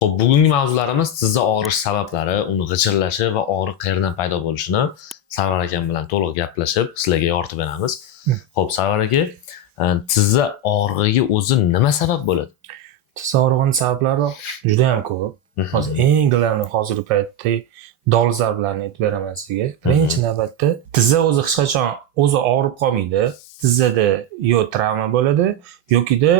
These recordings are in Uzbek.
Xo'p, bugungi mavzularimiz tizza og'rish sabablari, uni g'ichirlashi va og'riq qayerdan paydo bo'lishini Sarvar akam bilan to'liq gaplashib, sizlarga yoritib beramiz. Xo'p, Sarvar aka, tizza og'rig'iga o'zi nima sabab bo'ladi? Tizza og'rig'ining sabablari juda ham ko'p. Hozir eng gilamli hozirgi paytda dolzarb bilan aytib beraman sizga. Birinchi navbatda tizza o'zi hech qachon o'zi og'rib qolmaydi. Tizzada yo travma bo'ladi, yokida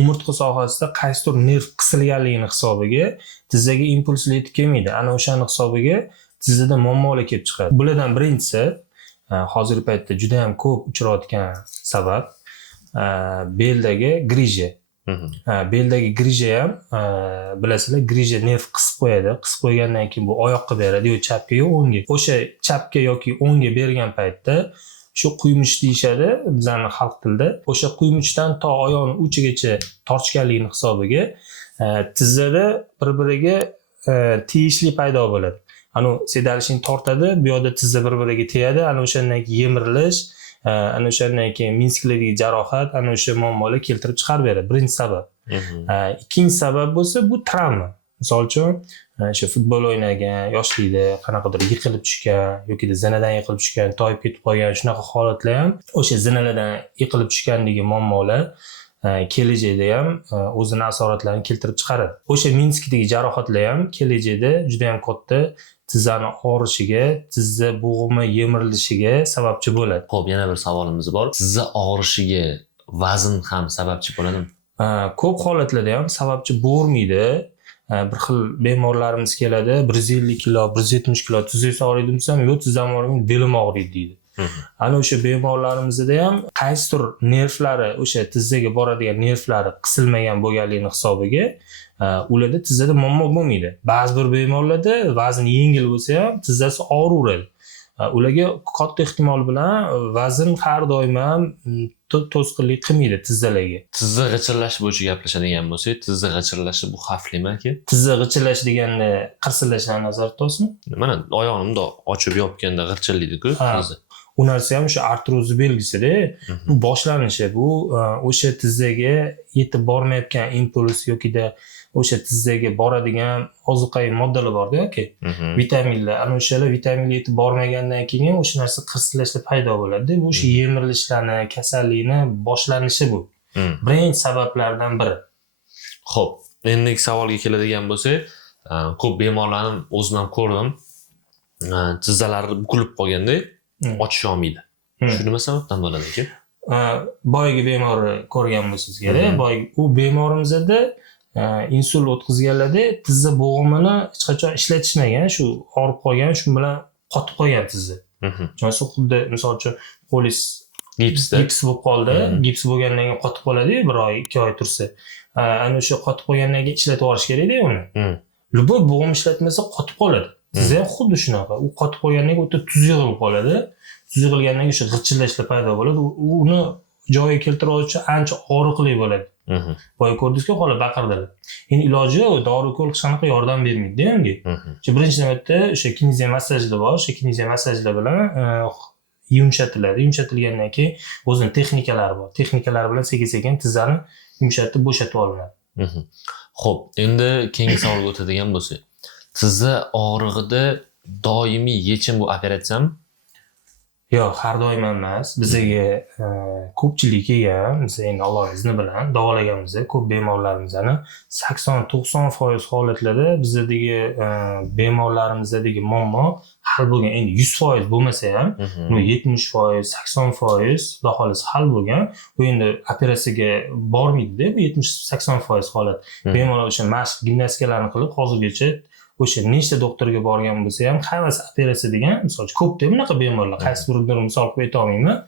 umurtqa sohasida qaysidir nerv qisilganligini hisobiga tizzaga impulslar yetib kelmaydi. Ana o'shani hisobiga tizzada muammolar kelib chiqadi. Bulardan birinchisi hozirgi paytda juda ham ko'p uchrayotgan sabab beldagi grija. Beldagi grija ham bilasizlar, grija nerv qisib qo'yadi. Qisib qo'ygandan keyin bu oyoqqa beradi, yo chapga yo o'ngga. O'sha chapga yoki o'ngga bergan paytda shu quymuch deyishadi bizning xalq tilida. O'sha quymuchdan to oyoqning uchigacha tortishganligini hisobiga tizzada bir-biriga tegishli paydo bo'ladi. Ana sedalishni tortadi, bu yoqda tizza bir-biriga tegadi, ana o'shandan keyin yemirilish, ana o'shandan keyin minskladagi jarohat, ana o'sha muammolar keltirib chiqarib beradi. Birinchi sabab. Ikkinchi sabab bo'lsa bu travma. Misol uchun, o'sha futbol o'ynagan, yoshlikda qanaqadir yiqilib tushgan yoki zinadan yiqilib tushgan, toyib ketib qolgan shunaqa holatlar ham o'sha zinalardan yiqilib tushgandagi muammolar kelajakda ham o'zini asoratlarini keltirib chiqaradi. O'sha Minskdagi jarohatlar ham kelajakda juda ham katta tizzani og'rishiga, tizza bo'g'imi yemirilishiga sababchi bo'ladi. Xo'p, yana bir savolimiz bor. Tizza og'rishiga vazn ham sababchi bo'ladimi? Ko'p holatlarda ham sababchi bo'lmaydi. Bir xil bemorlarimiz keladi, 150 kilo, 170 kilo tizza og'riydi desam, yo'q, tizzam og'riydi, belim og'riydi deydi. Ana o'sha bemorlarimizda ham qaysidir nervlari, o'sha tizzaga boradigan nervlari qisilmagan bo'lganligini hisobiga ularda tizzada muammo bo'lmaydi. Ba'zi bir bemorlarda vazn yengil bo'lsa ham tizzasi og'raveradi. Ularga katta ehtimol bilan vazn har doim ham to'sqinlik qilmaydi tizzalarga. Tizza g'ichirlashi bo'yicha gaplashadigan bo'lsak, tizza g'ichirlashi bu xavflimi aka? Tizza g'ichirlash deganda qirsillashdan nazarda tutasizmi? Mana oyoqni bundoq ochib yopganda g'ichirlaydi-ku tizza. U narsa ham o'sha artroz belgisida. Bu boshlanishi, bu o'sha tizzaga yetib bormayotgan impuls yokida o'sha tizzaga boradigan ozuqaviy moddalar bor-da yoki vitaminlar. Ana o'shalar vitaminlar yetib bormagandan keyin o'sha narsa qirsillashlar paydo bo'ladi. Bu o'sha yemirilishlarni, kasallikni boshlanishi bu. Birinchi sabablardan biri. Xo'p, endigi savolga keladigan bo'lsak, ko'p bemorlarni o'zim ham ko'rdim. Tizzalari bukilib qolganda ochish olmaydi. Shu nima sababdan bo'ladi aka? Boyagi bemorni ko'rgan bo'lsangiz kerak. Boyagi u bemorimizda insult o'tkazganlarda tizza bo'g'imini hech qachon ishlatishmagan, shu og'rib qolgan, shu bilan qotib qolgan tizza. Chunki xuddi misol uchun qo'lis gips bo'lib qoldi, gips bo'lgandan keyin qotib qoladi-yu, 1 oy, 2 oy tursa. Ana o'sha qotib qolgandan keyin ishlatib yuborish kerak-da uni. Luboy bo'g'im ishlatmasa qotib qoladi. Tizza ham xuddi shunaqa. U qotib qolgandan keyin o'ta tuz yig'ilib qoladi. Tuz yig'ilgandan keyin o'sha g'ichirlashlar paydo bo'ladi. Uni joyiga keltiruvchi ancha og'riqli bo'ladi. Boya ko'rdingizku, hozir baqirdilar. Endi iloji yo'q, dori-ko'l hech qanaqa yordam bermaydi-da unga. Birinchi navbatda o'sha kineziya massajlar bor, o'sha kineziya massajlar bilan yumshatiladi. Yumshatilgandan keyin o'zining texnikalari bor. Texnikalar bilan sekin-sekin tizzani yumshatib, bo'shatib olinadi. Xo'p, endi keyingi savolga o'tadigan bo'lsak, tizza og'rig'ida doimiy yechim bu operatsiyami? Yo'q, har doim emas. Bizga ko'pchilik kelgan, biz endi Alloh izni bilan davolaganmiz, ko'p bemorlarimizni 80-90% holatlarda bizdagi bemorlarimizdagi muammo hal bo'lgan. Endi 100% bo'lmasa ham, 70%, 80% xudo xolasa hal bo'lgan. Bu endi operatsiyaga bormaydi-da, bu 70-80% holat. Bemorlar o'sha mashq gimnastikalarni qilib hozirgacha o'sha nechta doktorga borgan bo'lsa ham hammasi operatsiya degan, misol ko'pda bunaqa bemorlar, qaysi birini misol qo'yib ayta olmayman.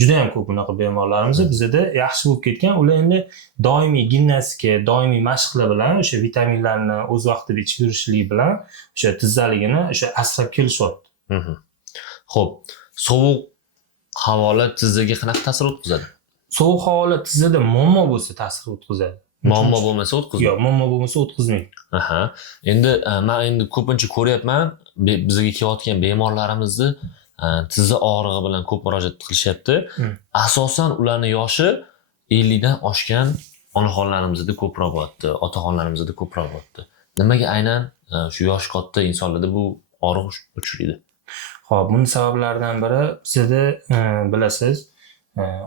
Juda ham ko'p bunaqa bemorlarimiz bizda yaxshi bo'lib ketgan. Ular endi doimiy gimnastika, doimiy mashqlar bilan o'sha vitaminlarni o'z vaqtida ichib yurishlik bilan o'sha tizzaligini o'sha asrab kelishyapti. Xo'p, sovuq havolar tizzaga qanaqa ta'sir o'tkazadi? Sovuq havolar tizzada muammo bo'lsa ta'sir o'tkazadi. Muammo bo'lmasa o'tkazmaydi. Yo'q, muammo bo'lmasa o'tkazmaydi. Endi men ko'pincha ko'ryapman, bizga kelayotgan bemorlarimizni tizza og'rig'i bilan ko'p murojaat qilishyapti. Asosan ularning yoshi 50 dan oshgan onaxonlarimizda ko'proq bo'lyapti, otaxonlarimizda ko'proq bo'lyapti. Nimaga aynan shu yoshi katta insonlarda bu og'riq uchraydi? Xo'p, buning sabablaridan biri bizda bilasiz,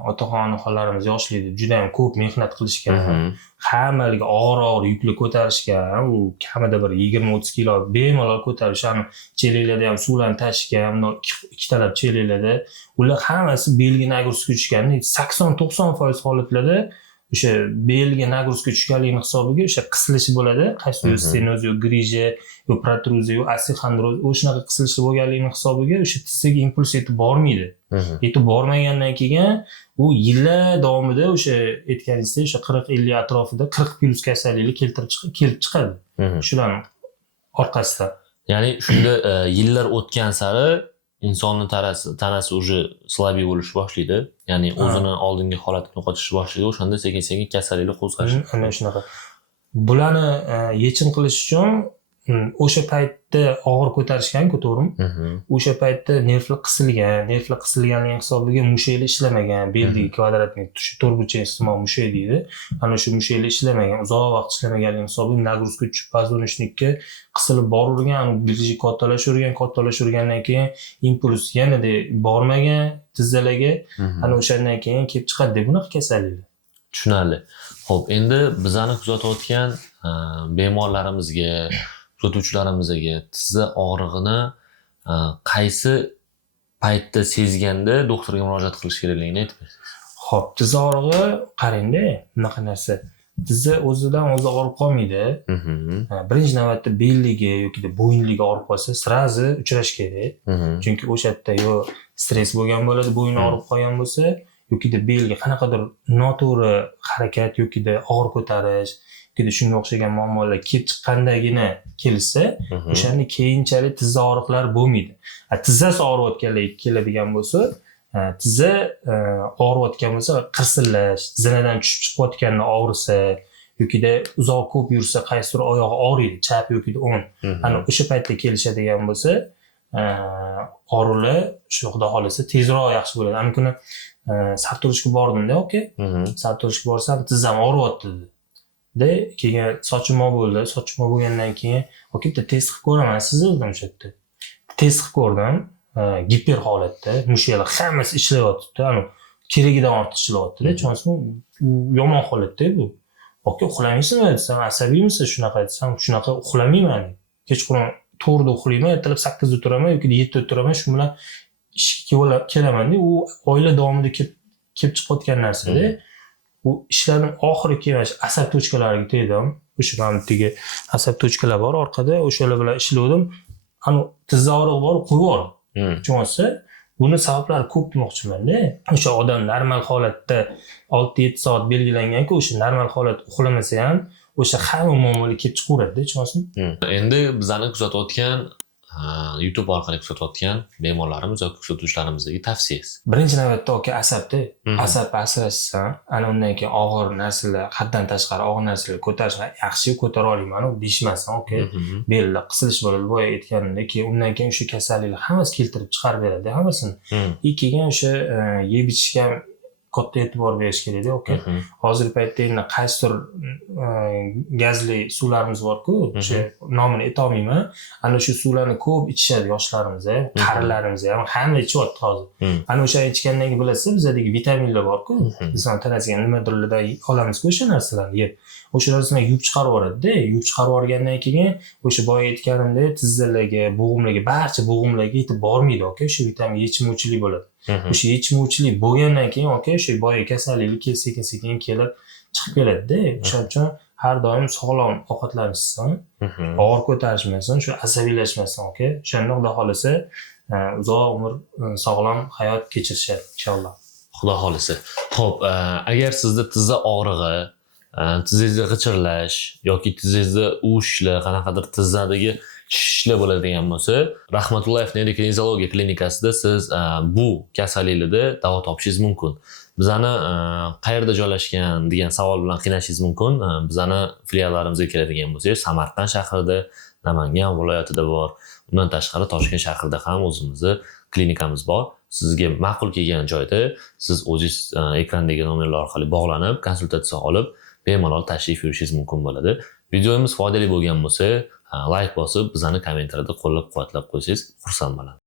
otaxon onaxonlarimiz yoshlikda juda ham ko'p mehnat qilishgan. Hammaliga og'ir yukli ko'tarishgan. U kamida bir 20-30 kilo bemalol ko'tarish, ani chelaklarda ham suvlarni tashishgan, ikkitalab chelaklarda. Ular hammasi belga nagruzka tushgan. 80-90% holatlarda o'sha belga nagruzka tushganligini hisobiga o'sha qisilishi bo'ladi. Qaysi stenoz yo grija yo protruziya yo osteoxondroz o'shanaqa qisilishi bo'lganligini hisobiga o'sha tizzaga impuls yetib bormaydi. Yetib bormagandan keyin u yillar davomida o'sha aytganingizdek o'sha 40-50 atrofida 40 plus kasalliklar kelib chiqadi. Shularning orqasidan. Ya'ni shunda yillar o'tgan sari insonning tanasi уже слабый bo'lish boshlaydi. Ya'ni o'zini oldingi holatini yo'qotish boshlaydi. O'shanda sekin-sekin kasalliklar qo'zg'ashi. Ana shunaqa. Bularni yechim qilish uchun o'sha paytda og'ir ko'tarishgan-ku, to'g'rimi? O'sha paytda nervlar qisilganligi hisobiga mushaklar ishlamagan, beldagi kvadratniy to'rtburchak mushak deydi. Ana shu mushaklar ishlamagan, uzoq vaqt ishlamaganligi hisobiga nagruzka tushib, poзвоночникka qisilib boravergan, birji kattalashavergandan keyin impuls yanada bormagan tizzalarga, ana o'shandan keyin kelib chiqadi bunaqa kasalliklar. Tushunarli. Xo'p, endi bizani kuzatayotgan bemorlarimizga, kuzatuvchilarimizga tizza og'rig'ini qaysi paytda sezganda doktorga murojaat qilish kerakligini aytib bersangiz. Xo'p, tizza og'rig'i qarangda, bunaqa narsa. Tizza o'zidan o'zi og'rib qolmaydi. Birinchi navbatda belligi yoki bo'ynligi og'rib qolsa, srazi uchrash kerak. Chunki o'sha yerda yo stress bo'lgan bo'ladi, bo'yni og'rib qolgan bo'lsa, yoki belga qanaqadir noto'g'ri harakat yoki og'ir ko'tarish yoki shunga o'xshagan muammolar kelib chiqqandagina kelsa, o'shanda keyinchalik tizza og'riqlari bo'lmaydi. Tizzasi og'riyotganlar keladigan bo'lsa, tizza og'riyotgan bo'lsa, qirsillash, zinadan tushib chiqayotganda og'risa yoki uzoq ko'p yursa qaysidir oyog'i og'riydi, chap yoki o'ng. Ana o'sha paytda kelishadigan bo'lsa, og'riqlar shu xudo xolasa tezroq yaxshi bo'ladi. Ana kuni sartaroshga bordimda, sartaroshga borsam tizzam og'riyapti dedi. Keyin sochimo bo'ldi. Sochimo bo'lgandan keyin bitta test qilib ko'raman sizni dedim o'sha yerda. Test qilib ko'rdim. Giper holatda, mushaklar hammasi ishlayapti. Ana keragidan ortiq ishlayapti-da. Chunki u yomon holatda bu. Uxlamaysizmi desam, asabiymisiz shunaqa desam, shunaqa uxlamayman. Kechqurun 4 da uxlayman, ertalab 8 da turaman yoki 7 da turaman, shu bilan ishga kelaman-da. U oila davomida kelib chiqayotgan narsa-da. U ishlarning oxiri kelmash asab tochkalariga tegdim. O'sha mamtigi asab tochkalar bor orqada, o'shalar bilan ishlovdim. Ana tizza og'rig'i bor, qo'yib yubordim. Chunki buni sabablari ko'p demoqchiman-da. O'sha odam normal holatda 6-7 soat belgilangan-ku, o'sha normal holat uxlamasa ham o'sha hamma muammolar kelib chiqaveradi-da, tushunasizmi? Endi bizani kuzatayotgan YouTube orqali kuzatayotgan bemorlarimiz yoki kuzatuvchilarimizga tavsiyangiz. Birinchi navbatda asabda, asab asrashsan, ana undan keyin og'ir narsalar, haddan tashqari og'ir narsalar ko'tarishni yaxshi ko'tara olaman, deyishmasin, belda qisilish bo'ladi, boya aytganimdek, undan keyin o'sha kasalliklar hammasi keltirib chiqarib beradi, hammasini. Keyin o'sha yeb ichishga katta e'tibor berish kerak-da, Hozirgi paytda endi qaysidir gazli suvlarimiz bor-ku, o'sha nomini aytolmayman. Ana shu suvlarni ko'p ichishadi yoshlarimiz, qarilarimiz ham, hamma ichyapti hozir. Ana o'sha ichgandan keyin bilasiz, bizdagi vitaminlar bor-ku, inson tanasiga nimadirlardan olamiz-ku o'sha narsalarni yeb. O'sha narsalarni yuvib chiqarib yuboradi-da, yuvib chiqarib yuborgandan keyin o'sha boya aytganimdek tizzalarga, bo'g'imlarga, barcha bo'g'imlarga yetib bormaydi, o'sha vitamin yetishmovchilik bo'ladi. O'sha yetishmovchilik bo'lgandan keyin o'sha boya kasalliklar sekin-sekin kelib chiqib keladi-da. O'shaning uchun har doim sog'lom ovqatlanishsin, og'ir ko'tarishmasin, shu asabiylashmasin, O'shanda Xudo xolasa uzoq umr, sog'lom hayot kechirishadi inshaalloh. Xudo xolasa. Xo'p, agar sizda tizza og'rig'i, tizzangizda g'ichirlash yoki tizzangizda uvishlar, qanaqadir tizzadagi shishlar bo'ladigan bo'lsa, Rahmatullayev neyrokinezologiya klinikasida siz bu kasalliklarda davo topishingiz mumkin. Bizani qayerda joylashgan degan savol bilan qiynashingiz mumkin. Bizani filiallarimizga keladigan bo'lsangiz, Samarqand shahrida, Namangan viloyatida bor. Undan tashqari Toshkent shahrida ham o'zimizni klinikamiz bor. Sizga ma'qul kelgan joyda siz o'zingiz ekrandagi nomerlar orqali bog'lanib, konsultatsiya olib, bemalol tashrif buyurishingiz mumkin bo'ladi. Videomiz foydali bo'lgan bo'lsa, layk bosib, bizani kommentariyada qo'llab-quvvatlab qo'ysangiz xursand bo'laman.